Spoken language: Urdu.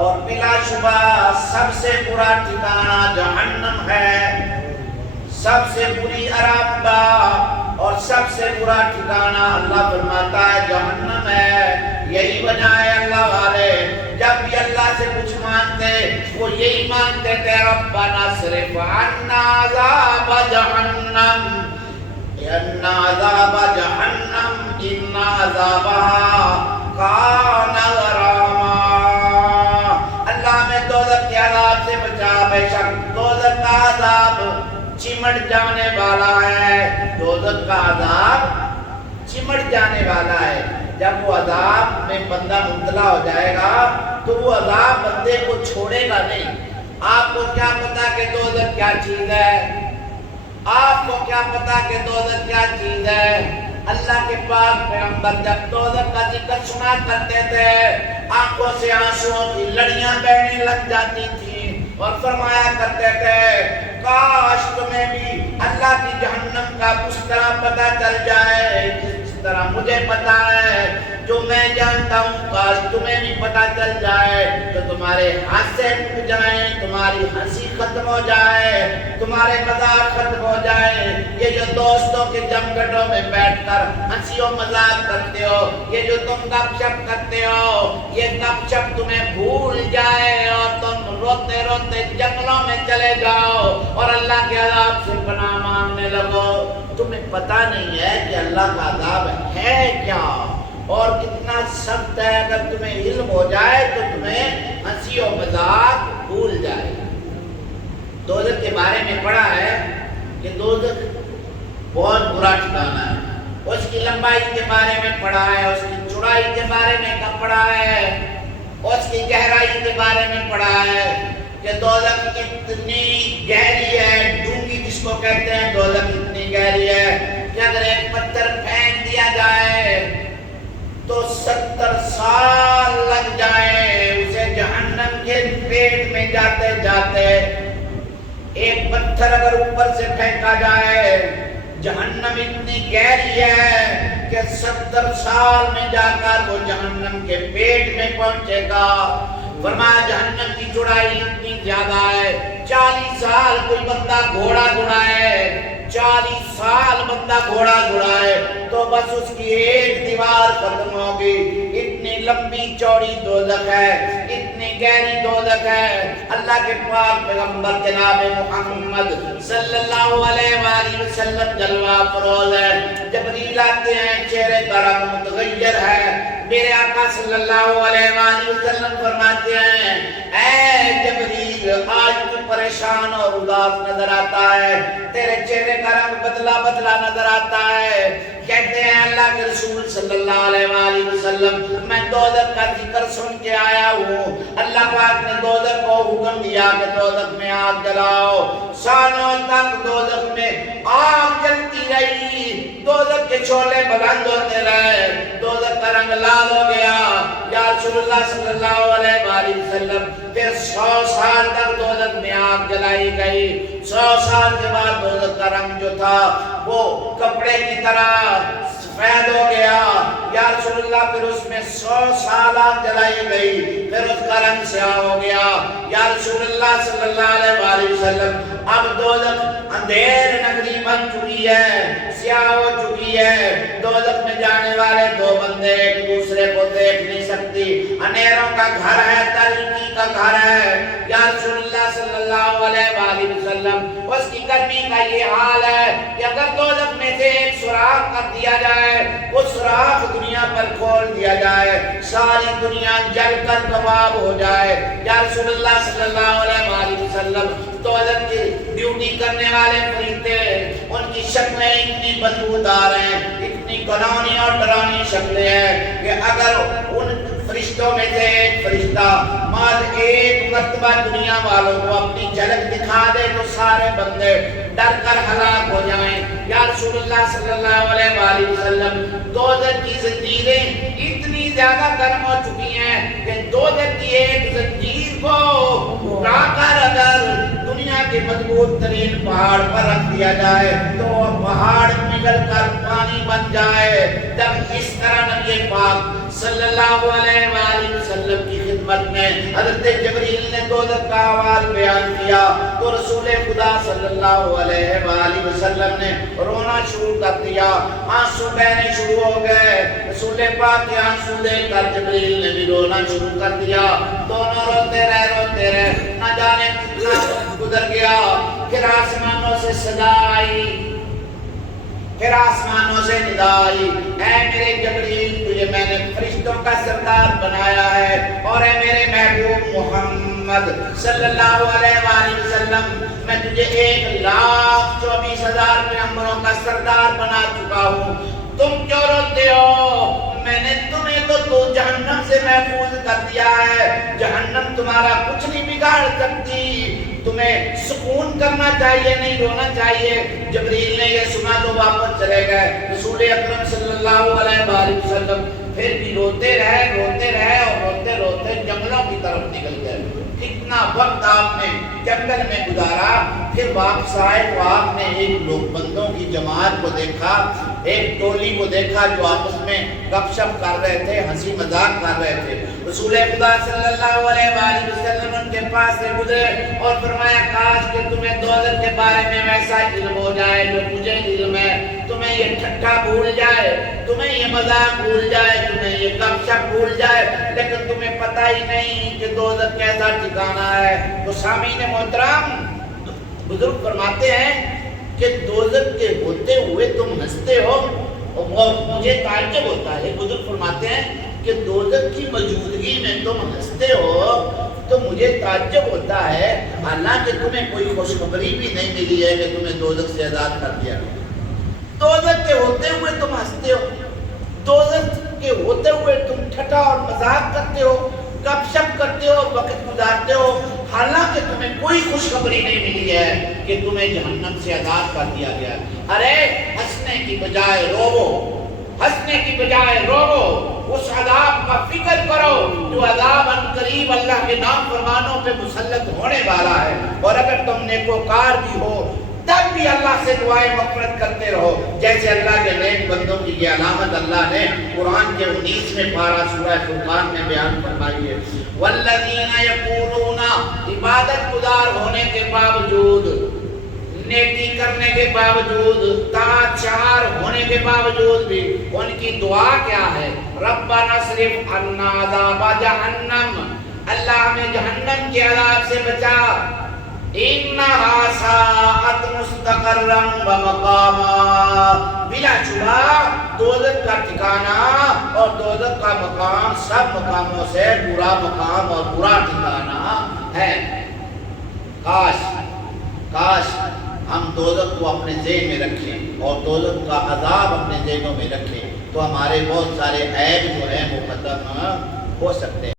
اور بلا شبہ سب سے برا ٹھکانہ جہنم ہے، سب سے بری آرامگاہ اور سب سے برا ٹھکانہ اللہ فرماتا ہے جہنم ہے۔ یہی وجہ ہے اللہ والے جب بھی اللہ سے کچھ مانتے وہ یہی مانتے تھے ربنا اصرف عنا عذاب جہنم ان عذاب جہنم ان عذابها کان غراما۔ اللہ میں دوزخ کے عذاب سے بچا، بے شک دوزخ کا عذاب چمٹ جانے والا ہے، دوزخ کا عذاب چمٹ جانے والا ہے۔ جب وہ عذاب میں بندہ مبتلا ہو جائے گا تو وہ عذاب بندے کو چھوڑے گا نہیں۔ آپ کو کیا پتا کہ دوزخ کیا چیز ہے؟ آپ کو کیا پتا کہ دوزخ کیا چیز ہے؟ اللہ کے پاک پیغمبر جب دوزخ کا ذکر سنا کرتے تھے آنکھوں سے آنسوؤں کی لڑیاں بہنے لگ جاتی تھیں اور فرمایا کرتے تھے کاش تمہیں بھی اللہ کی جہنم کا اس طرح پتہ چل جائے جس طرح مجھے پتا ہے، جو میں جانتا ہوں کاش تمہیں بھی پتہ چل جائے تو تمہارے ہاتھ سے ٹوٹ جائیں، تمہاری ہنسی ختم ہو جائے، تمہارے مذاق ختم ہو جائے۔ یہ جو دوستوں کے جمگٹوں میں بیٹھ کر ہنسی و مذاق کرتے ہو، یہ جو تم گپ شپ کرتے ہو، یہ گپ شپ تمہیں بھول جائے اور تم روتے روتے جنگلوں میں چلے جاؤ اور اللہ کے عذاب سے پناہ مانگنے لگو۔ تمہیں پتہ نہیں ہے کہ اللہ کا عذاب ہے کیا اور کتنا سخت ہے۔ اگر تمہیں علم ہو جائے تو تمہیں ہنسی و مذاق بھول جائے۔ دوزخ کے بارے میں پڑھا ہے کہ دوزخ بہت برا ٹھکانہ ہے، اس کی لمبائی کے بارے میں پڑھا ہے، اس کی چوڑائی کے بارے میں پڑھا ہے، اس کی گہرائی کے بارے میں پڑھا ہے کہ دوزخ اتنی گہری ہے، ڈونگی جس کو کہتے ہیں، دوزخ اتنی گہری ہے کہ اگر ایک پتھر پھینک دیا جائے تو 70 سال لگ جائے اسے جہنم کے پیٹ میں جاتے جاتے۔ ایک پتھر اگر اوپر سے پھینکا جائے، جہنم اتنی گہری ہے کہ 70 سال میں جا کر وہ جہنم کے پیٹ میں پہنچے گا۔ فرمایا جہنم کی چوڑائی اتنی زیادہ ہے، 40 سال کوئی بندہ گھوڑا دوڑائے، 40 سال بندہ گھوڑا دوڑائے تو بس اس کی ایک دیوار ختم ہوگی۔ اتنی لمبی چوڑی دوزخ ہے، اتنی گہری دوزخ ہے۔ اللہ کے پاک پیغمبر جناب محمد صلی اللہ علیہ وآلہ وسلم جلوہ افروز ہے، جبریل آتے ہیں، چہرے کا رنگ متغیر ہے۔ میرے آقا صلی اللہ علیہ وآلہ وسلم فرماتے ہیں اے جبریل آج تو پریشان اور اداس نظر آتا ہے، تیرے چہرے کا رنگ بدلا بدلا نظر آتا ہے۔ کہتے ہیں اللہ کے رسول صلی اللہ علیہ وآلہ وسلم میں دوزخ کا ذکر سن کے آیا ہوں، اللہ پاک نے دوزخ کو حکم دیا کہ دوزخ میں آگ جلاؤ۔ سالوں تک دوزخ میں آگ جلتی رہی، دوزخ کے شعلے بلند ہوتے رہے، دوزخ کا رنگ لال ہو گیا۔ یا رسول اللہ صلی اللہ علیہ وآلہ وسلم پھر 100 سال تک دوزخ میں آگ جلائی گئی۔ 100 سال کے بعد دوزخ کا رنگ جو تھا وہ کپڑے کی طرح سفید ہو گیا۔ یا رسول اللہ پھر اس میں 100 سال آگ جلائی گئی، پھر اس کا رنگ سیاہ ہو گیا۔ یا رسول اللہ صلی اللہ علیہ وآلہ وسلم اب دوزخ اندھیر نگری بن چکی ہے، سیاہ ہو چکی ہے۔ دوزخ میں جانے والے دو بندے ایک دوسرے کو دیکھ نہیں سکتی، اندھیروں کا گھر ہے، تاریکی کا گھر ہے۔ یا رسول اللہ صلی اللہ علیہ وآلہ وسلم اس کی گرمی کا یہ حال ہے کہ اگر دوزخ میں سے ایک سوراخ کر دیا جائے، وہ سوراخ دنیا پر کھول دیا جائے، ساری دنیا جل کر کباب ہو جائے۔ یا رسول اللہ صلی اللہ علیہ وآلہ وسلم دوزخ کی ڈیوٹی کرنے والے فرشتے ان کی شکلیں اتنی بدبودار ہیں، اتنی گھناؤنی اور ڈراؤنی شکلیں ہیں کہ اگر ان فرشتوں میں سے ایک فرشتہ مال ایک مرتبہ دنیا والوں کو اپنی جھلک دکھا دے تو سارے بندے ڈر کر ہلاک ہو جائیں۔ یا رسول اللہ صلی اللہ علیہ وآلہ وسلم دوزخ کی زنجیریں اتنی زیادہ گرم ہو چکی ہیں کہ دوزخ کی ایک زنجیر کو اٹھا کر اگر دنیا کے مضبوط ترین پہاڑ پر رکھ دیا جائے تو وہ پہاڑ پگھل کر پانی بن جائے۔ جب اس طرح نبی پاک صلی اللہ علیہ وآلہ وسلم کی خدمت امت میں حضرت جبریل نے دوزخ کا احوال بیان کیا تو رسول خدا صلی اللہ علیہ وآلہ وسلم نے رونا شروع کر دیا، آنسو بہنے شروع ہو گئے۔ رسول پاک کے آنسو دیکھ کر جبریل نے بھی رونا شروع کر دیا، دونوں روتے رہے نہ جانے کتنا وقت گزر گیا۔ پھر آسمانوں سے صدا آئی، پھر آسمانوں سے ندا آئی، اے میرے جبریل تجھے میں نے فرشتوں کا سردار بنایا ہے، اور اے میرے محبوب محمد صلی اللہ علیہ وآلہ وسلم میں تجھے 1,24,000 پیغمبروں کا سردار بنا چکا ہوں، تم کیوں روتے ہو؟ میں نے تمہیں تو جہنم سے محفوظ کر دیا ہے، جہنم تمہارا کچھ نہیں بگاڑ سکتی، تمہیں سکون کرنا چاہیے، نہیں رونا چاہیے۔ جبریل نے یہ سنا تو واپس چلے گئے۔ رسول اکرم صلی اللہ علیہ وآلہ وسلم پھر بھی روتے رہے اور روتے روتے جنگلوں کی طرف نکل گئے۔ کتنا وقت آپ نے جنگل میں گزارا، پھر واپس آئے تو آپ نے ایک لوگ بندوں کی جماعت کو دیکھا، ایک ٹولی کو دیکھا جو آپس میں گپ شپ کر رہے تھے، ہنسی مذاق کر رہے تھے۔ رسول خدا صلی اللہ علیہ وآلہ وسلم ان کے پاس سے گزرے اور فرمایا کاش کہ تمہیں دوزخ کے بارے میں ویسا علم ہو جائے جو مجھے علم ہے، تمہیں یہ ٹھٹھا بھول جائے، تمہیں یہ مذاق بھول جائے، تمہیں یہ گپ شپ بھول جائے، لیکن تمہیں پتہ ہی نہیں کہ دوزخ کیسا ٹھکانہ ہے۔ تو سامعین محترم، بزرگ فرماتے ہیں کہ دوزخ کے ہوتے ہوئے تم ہنستے ہو، اور مجھے تعجب ہوتا ہے، بزرگ فرماتے ہیں کہ دوزخ کی موجودگی میں تم ہنستے ہو تو مجھے تعجب ہوتا ہے، حالانکہ تمہیں کوئی خوشخبری بھی نہیں ملی ہے کہ تمہیں دوزخ سے آزاد کر دیا گیا۔ دوزخ کے ہوتے ہوئے تم ہنستے ہو، دوزخ کے ہوتے ہوئے تم ٹھٹھا اور مذاق کرتے ہو، گپ شپ کرتے ہو، وقت گزارتے ہو، حالانکہ تمہیں کوئی خوشخبری نہیں ملی ہے کہ تمہیں جہنم سے آزاد کر دیا گیا۔ ارے ہنسنے کی بجائے روو، ہنسنے کی بجائے روو، اس عذاب کا فکر کرو جو عذاب ان قریب اللہ کے نام فرمانوں پہ مسلط ہونے والا ہے۔ اور اگر تم نیکوکار بھی ہو تب بھی اللہ سے دعائیں مغفرت کرتے رہو، جیسے اللہ کے نیک بندوں کی یہ علامت اللہ نے قرآن کے 19ویں پارہ سورہ فرقان میں بیان فرمائی ہے۔ والذین یقولون، عبادت گزار ہونے کے باوجود، نیکی کرنے کے باوجود، طاعت شعار ہونے کے باوجود بھی ان کی دعا کیا ہے؟ ربنا اصرف عنا عذاب جہنم، اللہ ہمیں جہنم کے عذاب سے بچا، انہا ساعت مستقرا ومقاما، بلا شبہ دوزخ کا ٹھکانہ اور دوزخ کا مقام سب مقاموں سے برا مقام اور برا ٹھکانہ ہے۔ کاش ہم دوزخ کو اپنے ذہن میں رکھیں اور دوزخ کا عذاب اپنے ذہنوں میں رکھیں تو ہمارے بہت سارے عیب جو ہیں وہ ختم ہو سکتے ہیں۔